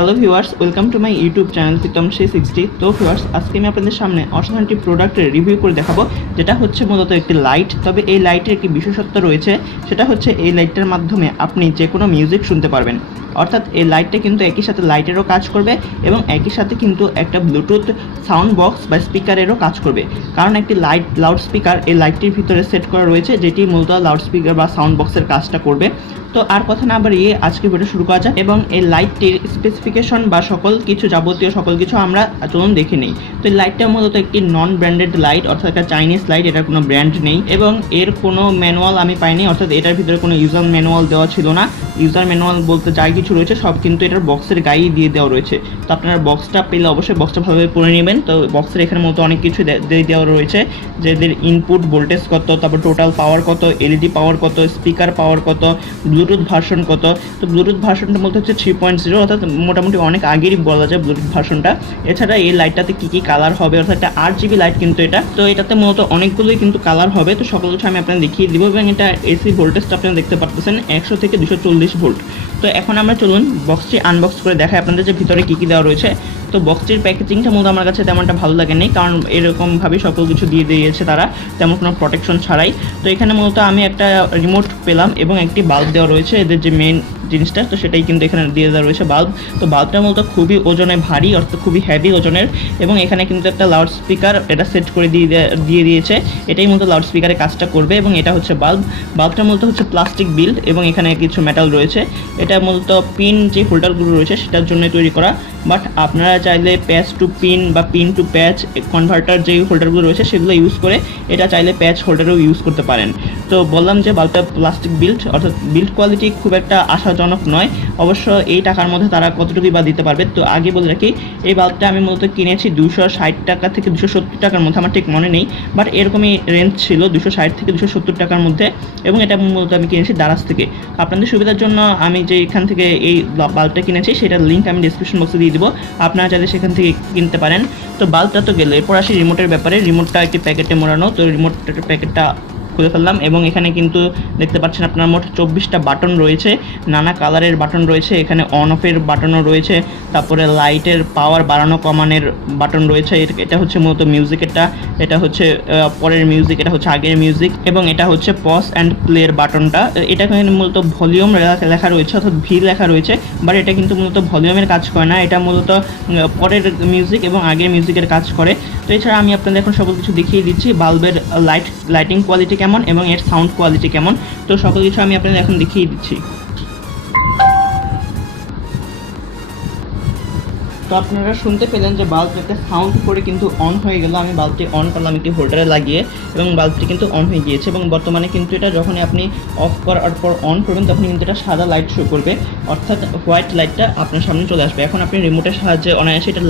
Hello viewers, welcome to my YouTube channel Pritam 360। তো viewers, আজকে আমি আপনাদের সামনে অসাধারণ একটি প্রোডাক্টের রিভিউ করে দেখাবো, যেটা হচ্ছে মূলত একটি লাইট। তবে এই লাইটের একটি বিশেষত্ব রয়েছে, সেটা হচ্ছে এই লাইটটার মাধ্যমে আপনি যে কোনো মিউজিক শুনতে পারবেন। অর্থাৎ এই লাইটটা কিন্তু একই সাথে লাইটেরও কাজ করবে এবং একই সাথে কিন্তু একটা ব্লুটুথ সাউন্ড বক্স বা স্পিকারেরও কাজ করবে। কারণ একটি লাউড স্পিকার এই লাইটটির ভিতরে সেট করা রয়েছে, যেটি মূলত লাউড স্পিকার বা সাউন্ড বক্সের কাজটা করবে। তো আর কথা না বাড়িয়ে আজকে ভিডিও শুরু করা যাক এবং এই লাইটটির স্পেসিফিকেশন বা যাবতীয় সকল কিছু আমরা চলুন দেখে নিই। তো এই লাইটটা মূলত একটি নন ব্র্যান্ডেড লাইট, অর্থাৎ একটা চাইনিজ লাইট, এটার কোনো ব্র্যান্ড নেই এবং এর কোনো ম্যানুয়াল আমি পাইনি, অর্থাৎ এটার ভিতরে কোনো ইউজার ম্যানুয়াল দেওয়া ছিল না। ইউজার ম্যানুয়াল বলতে যাই কিছু রয়েছে সব কিন্তু এটার বক্সের গায়েই দিয়ে দেওয়া রয়েছে। তো আপনারা বক্সটা পেলে অবশ্যই বক্সটা ভালোভাবে পড়ে নেবেন। তো বক্সের এখানে মতো অনেক কিছু দিয়ে দেওয়া রয়েছে, যে এদের ইনপুট ভোল্টেজ কত, তারপর টোটাল পাওয়ার কত, এলইডি পাওয়ার কত, স্পিকার পাওয়ার কত, ব্লুটুথ ভার্সন কত। তো ব্লুটুথ ভার্সনটা বলতে হচ্ছে 3.0, অর্থাৎ মোটামুটি অনেক আগেরই বলা যায় ব্লুটুথ ভার্সনটা। এছাড়া এই লাইটটাতে কী কী কালার হবে, অর্থাৎ একটা RGB লাইট কিন্তু এটা। তো এটাতে মূলত অনেকগুলোই কিন্তু কালার হবে। তো সকল কিছু আমি আপনাদের দেখিয়ে দিব এবং এটা এসি ভোল্টেজটা আপনারা দেখতে পাচ্ছেন 100 থেকে 240 ভোল্ট। তো এখন আমরা চলুন বক্সটি আনবক্স করে দেখাই আপনাদের যে ভিতরে কী কী দেওয়া রয়েছে। তো বক্সটির প্যাকেজিংটা মূলত আমার কাছে তেমনটা ভালো লাগেনি, কারণ এরকমভাবে সকল কিছু দিয়ে দিয়েছে তারা, তেমন কোনো প্রোটেকশন ছাড়াই। তো এখানে মূলত আমি একটা রিমোট পেলাম এবং একটি বাল্ব দেওয়া রয়েছে, এদের যে মেন জিনিসটা, তো সেটাই কিন্তু এখানে দিয়ে দেওয়া রয়েছে বাল্ব। তো বাল্বটা মূলত খুবই ওজনে ভারী, অর্থাৎ খুবই হেভি ওজনের, এবং এখানে কিন্তু একটা লাউড স্পিকার এটা সেট করে দিয়ে দিয়েছে। এটাই মূলত লাউড স্পিকারের কাজটা করবে এবং এটা হচ্ছে বাল্বটা মূলত হচ্ছে প্লাস্টিক বিল্ড এবং এখানে কিছু মেটাল রয়েছে। এটা মূলত পিন যে হোল্ডারগুলো রয়েছে সেটার জন্য তৈরি করা, বাট আপনারা চাইলে প্যাচ টু পিন বা পিন টু প্যাচ কনভার্টার যে হোল্ডারগুলো রয়েছে সেগুলো ইউজ করে এটা চাইলে প্যাচ হোল্ডারও ইউজ করতে পারেন। তো বললাম যে বাল্বটা প্লাস্টিক বিল্ড, অর্থাৎ বিল্ড কোয়ালিটি খুব একটা আশাজনক নয়। অবশ্য এই টাকার মধ্যে তারা কতটুকুই বা দিতে পারবে। তো আগে বলে রাখি, এই বাল্বটা আমি মূলত কিনেছি 260 টাকা থেকে 270 টাকার মধ্যে, আমার ঠিক মনে নেই, বাট এরকমই রেঞ্জ ছিল 260 থেকে 270 টাকার মধ্যে, এবং এটা মূলত আমি কিনেছি দারাজ থেকে। আপনাদের সুবিধার জন্য আমি যে এখান থেকে এই বাল্বটা কিনেছি সেটার লিঙ্ক আমি ডিসক্রিপশন বক্সে দিয়ে দিব, আপনারা চাইলে সেখান থেকে কিনতে পারেন। তো বাল্বটা তো গেলে, এরপর আসি রিমোটের ব্যাপারে। রিমোটটা একটি প্যাকেটে মোড়ানো, তো রিমোটের প্যাকেটটা খুলে ফেললাম এবং এখানে কিন্তু দেখতে পাচ্ছেন আপনার মোট 24টা বাটন রয়েছে, নানা কালারের বাটন রয়েছে। এখানে অন অফের বাটনও রয়েছে, তারপরে লাইটের পাওয়ার বাড়ানো কমানোর বাটন রয়েছে। এটা হচ্ছে মূলত মিউজিকেরটা, এটা হচ্ছে পরের মিউজিক, এটা হচ্ছে আগের মিউজিক, এবং এটা হচ্ছে পজ অ্যান্ড প্লের বাটনটা। এটা এখানে মূলত ভলিউম লেখা রয়েছে, অর্থাৎ ভি লেখা রয়েছে, বাট এটা কিন্তু মূলত ভলিউমের কাজ করে না, এটা মূলত পরের মিউজিক এবং আগের মিউজিকের কাজ করে। তো এছাড়া আমি আপনাদের এখন সকল কিছু দেখিয়ে দিচ্ছি, বাল্বের লাইটিং কোয়ালিটি কেমন এবং এর সাউন্ড কোয়ালিটি কেমন। তো সকল কিছু আমি আপনাদের এখন দেখিয়ে দিচ্ছি। তো আপনারা শুনতে পেলেন যে বাল্বটাতে সাউন্ড করে কিন্তু অন হয়ে গেল। আমি বাল্বটি অন করলাম একটি হোল্ডারে লাগিয়ে এবং বাল্বটি কিন্তু অন হয়ে গিয়েছে, এবং বর্তমানে কিন্তু এটা যখনই আপনি অফ করার পর অন করবেন তখন কিন্তু এটা সাদা লাইট শো করবে, অর্থাৎ হোয়াইট লাইটটা আপনার সামনে চলে আসবে। এখন আপনি রিমোটের সাহায্যে অনায়াসে এটা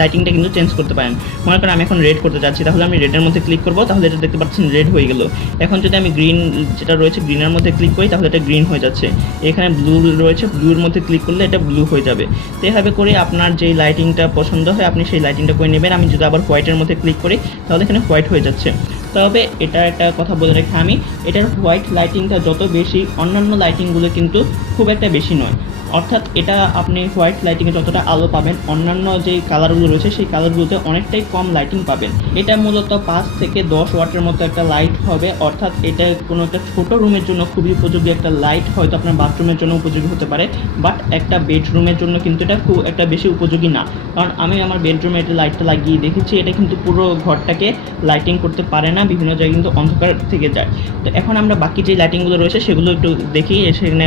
লাইটিংটা কিন্তু চেঞ্জ করতে পারেন। মনে করেন আমি এখন রেড করতে চাচ্ছি, তাহলে আমি রেডের মধ্যে ক্লিক করবো, তাহলে এটা দেখতে পাচ্ছেন রেড হয়ে গেল। এখন যদি আমি গ্রিন যেটা রয়েছে গ্রিনের মধ্যে ক্লিক করি তাহলে এটা গ্রিন হয়ে যাচ্ছে। এখানে ব্লু রয়েছে, ব্লুর মধ্যে ক্লিক করলে এটা ব্লু হয়ে যাবে। তো এভাবে করে আপনার যেই লাইটিংটা পছন্দ হয় আপনি সেই লাইটিংটা করে নেবেন। আমি যদি আবার হোয়াইটের মধ্যে ক্লিক করি তাহলে এখানে হোয়াইট হয়ে যাচ্ছে। তবে এটা একটা কথা বলে রাখি আমি, এটার হোয়াইট লাইটিংটা যত বেশি, অন্যান্য লাইটিংগুলো কিন্তু খুব একটা বেশি নয়। অর্থাৎ এটা আপনি হোয়াইট লাইটিংয়ে যতটা আলো পাবেন, অন্যান্য যে কালারগুলো রয়েছে সেই কালারগুলোতে অনেকটাই কম লাইটিং পাবেন। এটা মূলত 5 থেকে 10 ওয়াটের মতো একটা লাইট হবে, অর্থাৎ এটা কোনো একটা ছোট রুমের জন্য খুবই উপযোগী একটা লাইট, হয়তো আপনার বাথরুমের জন্য উপযোগী হতে পারে, বাট একটা বেডরুমের জন্য কিন্তু এটা খুব একটা বেশি উপযোগী না। কারণ আমি আমার বেডরুমে এটা লাইটটা লাগিয়ে দেখেছি, এটা কিন্তু পুরো ঘরটাকে লাইটিং করতে পারে না, বিভিন্ন জায়গায় কিন্তু অন্ধকার থেকে যায়। তো এখন আমরা বাকি যে লাইটিংগুলো রয়েছে সেগুলো একটু দেখি। সেখানে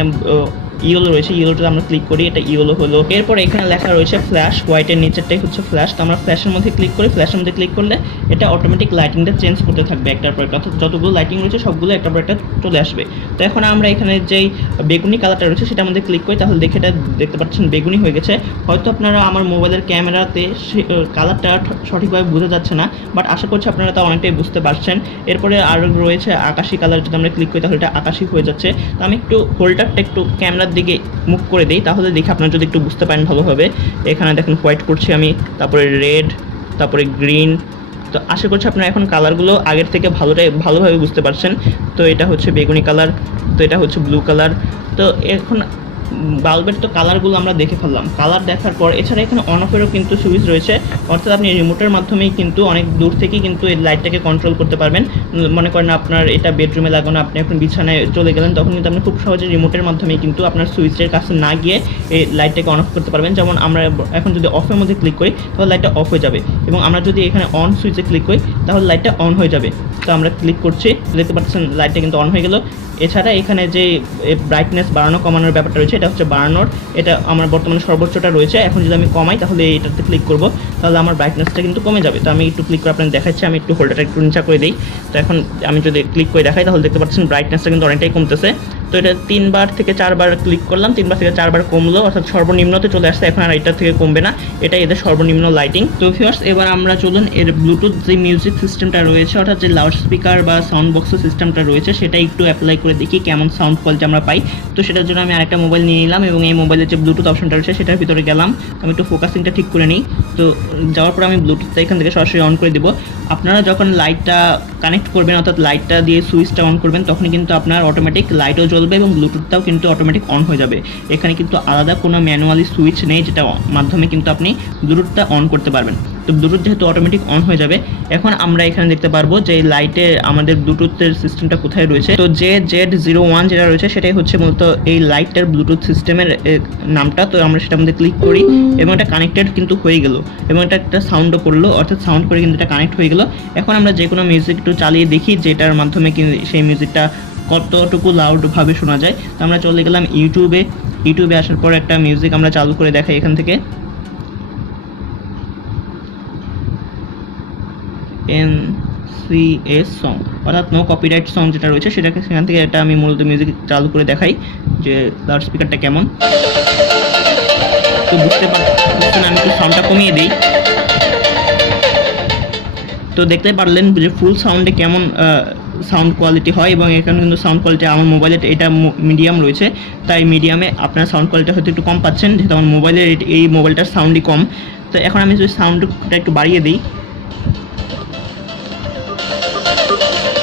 ইয়েলো রয়েছে, ইয়েলোটা আমরা ক্লিক করি, এটা ইয়েলো হলো। এরপর এখানে লেখা রয়েছে ফ্ল্যাশ, হোয়াইটের নিচেরটাই হচ্ছে ফ্ল্যাশ। তো আমরা ফ্ল্যাশের মধ্যে ক্লিক করি, ফ্ল্যাশের মধ্যে ক্লিক করলে এটা অটোমেটিক লাইটিংটা চেঞ্জ করতে থাকবে একটার পর একটা, অর্থাৎ যতগুলো লাইটিং রয়েছে সবগুলো একটার পর একটা চলে আসবে। তো এখন আমরা এখানে যেই বেগুনি কালারটা রয়েছে সেটার মধ্যে ক্লিক করি, তাহলে দেখে এটা দেখতে পাচ্ছেন বেগুনি হয়ে গেছে। হয়তো আপনারা আমার মোবাইলের ক্যামেরাতে কালারটা সঠিকভাবে বোঝা যাচ্ছে না, বাট আশা করছি আপনারা তা অনেকটাই বুঝতে পারছেন। এরপরে আর রয়েছে আকাশি কালার, যদি আমরা ক্লিক করি তাহলে এটা আকাশি হয়ে যাচ্ছে। তো আমি একটু হোল্ডারটা একটু ক্যামেরার দিকে মুভ করে দিই, তাহলে দেখি আপনারা যদি একটু বুঝতে পারেন ভালোভাবে। এখানে দেখুন হোয়াইট করছি আমি, তারপরে রেড, তারপরে গ্রিন। তো আশা করছি আপনারা এখন কালারগুলো আগের থেকে ভালোভাবে বুঝতে পারছেন। তো এটা হচ্ছে বেগুনি কালার, তো এটা হচ্ছে ব্লু কালার। তো এখন বাল্বের তো কালারগুলো আমরা দেখে ফেললাম। কালার দেখার পর এছাড়া এখানে অন অফেরও কিন্তু সুইচ রয়েছে, অর্থাৎ আপনি রিমোটের মাধ্যমেই কিন্তু অনেক দূর থেকেই কিন্তু এই লাইটটাকে কন্ট্রোল করতে পারবেন। মনে করেন আপনার এটা বেডরুমে লাগানো, আপনি এখন বিছানায় চলে গেলেন, তখন কিন্তু আপনি খুব সহজে রিমোটের মাধ্যমেই কিন্তু আপনার সুইচের কাছে না গিয়ে এই লাইটটাকে অন অফ করতে পারবেন। যেমন আমরা এখন যদি অফের মধ্যে ক্লিক করি তাহলে লাইটটা অফ হয়ে যাবে, এবং আমরা যদি এখানে অন সুইচে ক্লিক করি তাহলে লাইটটা অন হয়ে যাবে। তো আমরা ক্লিক করছি, দেখতে পাচ্ছেন লাইটটা কিন্তু অন হয়ে গেল। এছাড়া এখানে যে ব্রাইটনেস বাড়ানো কমানোর ব্যাপারটা রয়েছে, এটা হচ্ছে বাড়ানোর, এটা আমার বর্তমানে সর্বোচ্চটা রয়েছে। এখন যদি আমি কমাই তাহলে এটাতে ক্লিক করব, তাহলে আমার ব্রাইটনেসটা কিন্তু কমে যাবে। তো আমি একটু ক্লিক করে আপনাদের দেখাচ্ছি, আমি একটু হোল্ডারটা একটু নিচা করে দিই। তো এখন আমি যদি ক্লিক করে দেখাই তাহলে দেখতে পাচ্ছেন ব্রাইটনেসটা কিন্তু অনেকটাই কমতেছে। তো এটা 3বার থেকে 4বার ক্লিক করলাম, 3বার থেকে 4বার কমলো, অর্থাৎ সর্বনিম্নতে চলে আসছে। এখন আর এটা থেকে কমবে না, এটা এদের সর্বনিম্ন লাইটিং। তো ভিউয়ার্স, এবার আমরা চলুন এর ব্লুটুথ যে মিউজিক সিস্টেমটা রয়েছে, অর্থাৎ যে লাউড স্পিকার বা সাউন্ড বক্সের সিস্টেমটা রয়েছে, সেটা একটু অ্যাপ্লাই করে দেখি কেমন সাউন্ড কোয়ালিটি আমরা পাই। তো সেটার জন্য আমি আরেকটা মোবাইল নিয়ে নিলাম এবং এই মোবাইলের যে ব্লুটুথ অপশনটা রয়েছে সেটার ভিতরে গেলাম। আমি একটু ফোকাসিংটা ঠিক করে নিই। তো যাওয়ার পর আমি ব্লুটুথটা এখান থেকে সরাসরি অন করে দেবো। আপনারা যখন লাইটটা কানেক্ট করবেন, অর্থাৎ লাইটটা দিয়ে সুইচটা অন করবেন, তখনই কিন্তু আপনার অটোমেটিক লাইটও জ্বলবে এবং ব্লুটুথটাও কিন্তু অটোমেটিক অন হয়ে যাবে। এখানে কিন্তু আলাদা কোনো ম্যানুয়ালি সুইচ নেই, যেটা মাধ্যমে কিন্তু আপনি ব্লুটুথটা অন করতে পারবেন। তো ব্লুটুথ যেহেতু অটোমেটিক অন হয়ে যাবে, এখন আমরা এখানে দেখতে পারবো যে লাইটে আমাদের ব্লুটুথের সিস্টেমটা কোথায় রয়েছে। তো Z01 যেটা রয়েছে সেটাই হচ্ছে মূলত এই লাইটটার ব্লুটুথ সিস্টেমের নামটা। তো আমরা সেটার মধ্যে ক্লিক করি এবং এটা কানেক্টেড কিন্তু হয়ে গেল, এবং এটা একটা সাউন্ডও করলো, অর্থাৎ সাউন্ড করে কিন্তু এটা কানেক্ট হয়ে গেল। এখন আমরা যে কোনো মিউজিক একটু চালিয়ে দেখি যেটার মাধ্যমে সেই মিউজিকটা কতটুকু লাউডভাবে শোনা যায়। তো আমরা চলে গেলাম ইউটিউবে আসার পর একটা মিউজিক আমরা চালু করে দেখাই এখান থেকে। NCS সং, অর্থাৎ নো কপিরাইট সং যেটা রয়েছে সেটাকে, সেখান থেকে এটা আমি মূলত মিউজিক চালু করে দেখাই যে লাউড স্পিকারটা কেমন। তো বুঝতে পারছেন, আমি একটু সাউন্ডটা কমিয়ে দিই। তো দেখতে পারলেন যে ফুল সাউন্ডে কেমন সাউন্ড কোয়ালিটি হয়, এবং এখানে কিন্তু সাউন্ড কোয়ালিটি আমার মোবাইলে এটা মিডিয়াম রয়েছে, তাই মিডিয়ামে আপনার সাউন্ড কোয়ালিটি হয়তো একটু কম পাচ্ছেন, যেহেতু আমার মোবাইলের এই মোবাইলটার সাউন্ডই কম। তো এখন আমি যদি সাউন্ডটা একটু বাড়িয়ে দিই,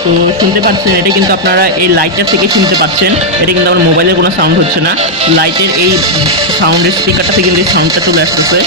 তো শুনতে পাচ্ছেন এটা কিন্তু আপনারা এই লাইটটা থেকে শুনতে পাচ্ছেন, এটা কিন্তু আমার মোবাইলের কোনো সাউন্ড হচ্ছে না, লাইটের এই সাউন্ডের স্পিকারটা থেকে কিন্তু এই সাউন্ডটা চলে আসতেছে।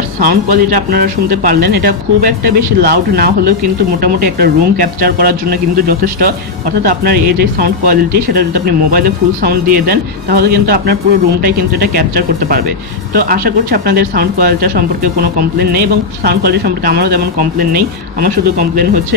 আর সাউন্ড কোয়ালিটি আপনারা শুনতে পারলেন, এটা খুব একটা বেশি লাউড না হলেও কিন্তু মোটামুটি একটা রুম ক্যাপচার করার জন্য কিন্তু যথেষ্ট। অর্থাৎ আপনার এই যে সাউন্ড কোয়ালিটি, সেটা যদি আপনি মোবাইলে ফুল সাউন্ড দিয়ে দেন তাহলে কিন্তু আপনার পুরো রুমটাই কিন্তু এটা ক্যাপচার করতে পারবে। তো আশা করছি আপনাদের সাউন্ড কোয়ালিটি সম্পর্কে কোনো কমপ্লেন নেই, এবং সাউন্ড কোয়ালিটি সম্পর্কে আমারও তেমন কমপ্লেন নেই। আমার শুধু কমপ্লেন হচ্ছে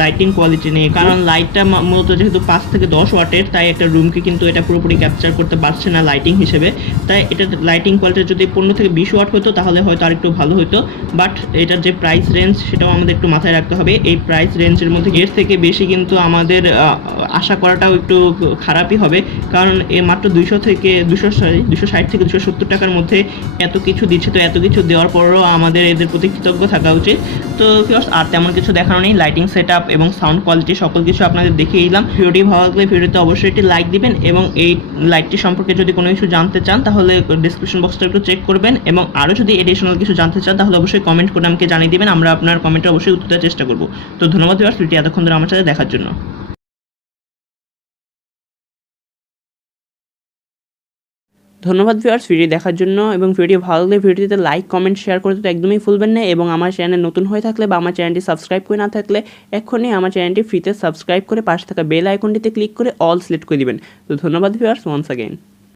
লাইটিং কোয়ালিটি নিয়ে, কারণ লাইটটা মূলত যেহেতু 5 থেকে 10 ওয়াটের, তাই একটা রুমকে কিন্তু এটা পুরোপুরি ক্যাপচার করতে পারছে না লাইটিং হিসেবে। তাই এটা লাইটিং কোয়ালিটি যদি 15 থেকে 20 ওয়াট হতো তাহলে হয়তো আর একটু ভালো হতো, বাট এটার যে প্রাইস রেঞ্জ সেটাও আমাদের একটু মাথায় রাখতে হবে। এই প্রাইস রেঞ্জের মধ্যে এর থেকে বেশি কিন্তু আমাদের আশা করাটাও একটু খারাপই হবে, কারণ মাত্র 260 থেকে 270 টাকার মধ্যে এত কিছু দিচ্ছে। তো এত কিছু দেওয়ার পরও আমাদের এদের প্রতি কৃতজ্ঞ থাকা উচিত। তো আর তেমন কিছু দেখানো নেই, লাইটিং সেট আপ এবং সাউন্ড কোয়ালিটি সকল কিছু আপনাদের দেখিয়ে দিলাম। ভিডিওটি ভালো লাগলে ভিডিওতে অবশ্যই একটি লাইক দিবেন, এবং এই লাইটটি সম্পর্কে যদি কোনো কিছু জানতে চান তাহলে ডিসক্রিপশন বক্সটা একটু চেক করবেন, এবং আরও যদি এডিশনাল কিছু জানতে চান তাহলে অবশ্যই কমেন্ট করে আমাকে জানিয়ে দিবেন, আমরা আপনার কমেন্টে অবশ্যই উত্তর দেওয়ার চেষ্টা করব। তো ধন্যবাদ ভিউয়ার্স, এতক্ষণ ধরে আমার সাথে দেখার জন্য। ধন্যবাদ ভিউয়ার্স ভিডিও দেখার জন্য, এবং ভিডিও ভালো লাগলে ভিডিওতে লাইক কমেন্ট শেয়ার করতে তো একদমই ভুলবেন না, এবং আমার চ্যানেল নতুন হয়ে থাকলে বা আমার চ্যানেলটি সাবস্ক্রাইব করে না থাকলে এক্ষুনি আমার চ্যানেলটি ফ্রিতে সাবস্ক্রাইব করে পাশে থাকা বেল আইকনটিতে ক্লিক করে অল সিলেক্ট করে দিবেন। তো ধন্যবাদ ভিউয়ার্স ওয়ান্স অ্যাগেইন।